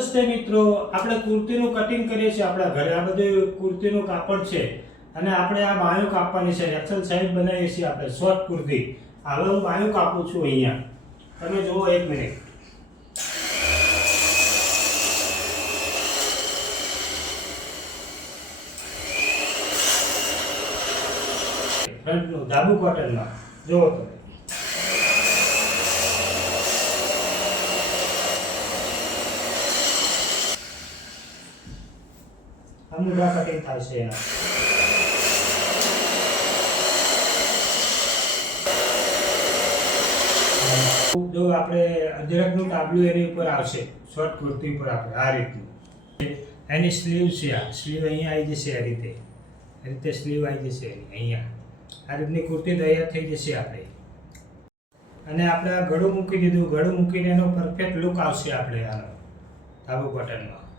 નમસ્તે મિત્રો, આપણે કુર્તીનું કટિંગ કરીએ છીએ આપણા ઘરે. આ બધું કુર્તીનું કાપડ છે અને આપણે આ બાયું કાપવાની છે. એક્સેલ સાઈઝ બનાવીએ છીએ આપણે શોર્ટ કુર્તી. હવે હું બાયું કાપું છું અહીંયા. તમે જુઓ, 1 મિનિટ. ફ્રન્ટનું ધાબુ કોટનમાં જુઓ તમે. આ મુઢા કટિંગ થાય છે એના. જો આપણે અજરકનું ટાબલું એની ઉપર આવશે, શોર્ટ કુર્તી ઉપર આપણે આ રીતનું. એની સ્લીવ છે, આ સ્લીવ અહીંયા આવી જશે. આ રીતે સ્લીવ આવી જશે એની અહીંયા. આ રીતની કુર્તી તૈયાર થઈ જશે આપણે. અને આપણે આ ગળું મૂકી દીધું. ગળું મૂકીને એનો પરફેક્ટ લુક આવશે આપણે આનો ધાબુ કોટનમાં.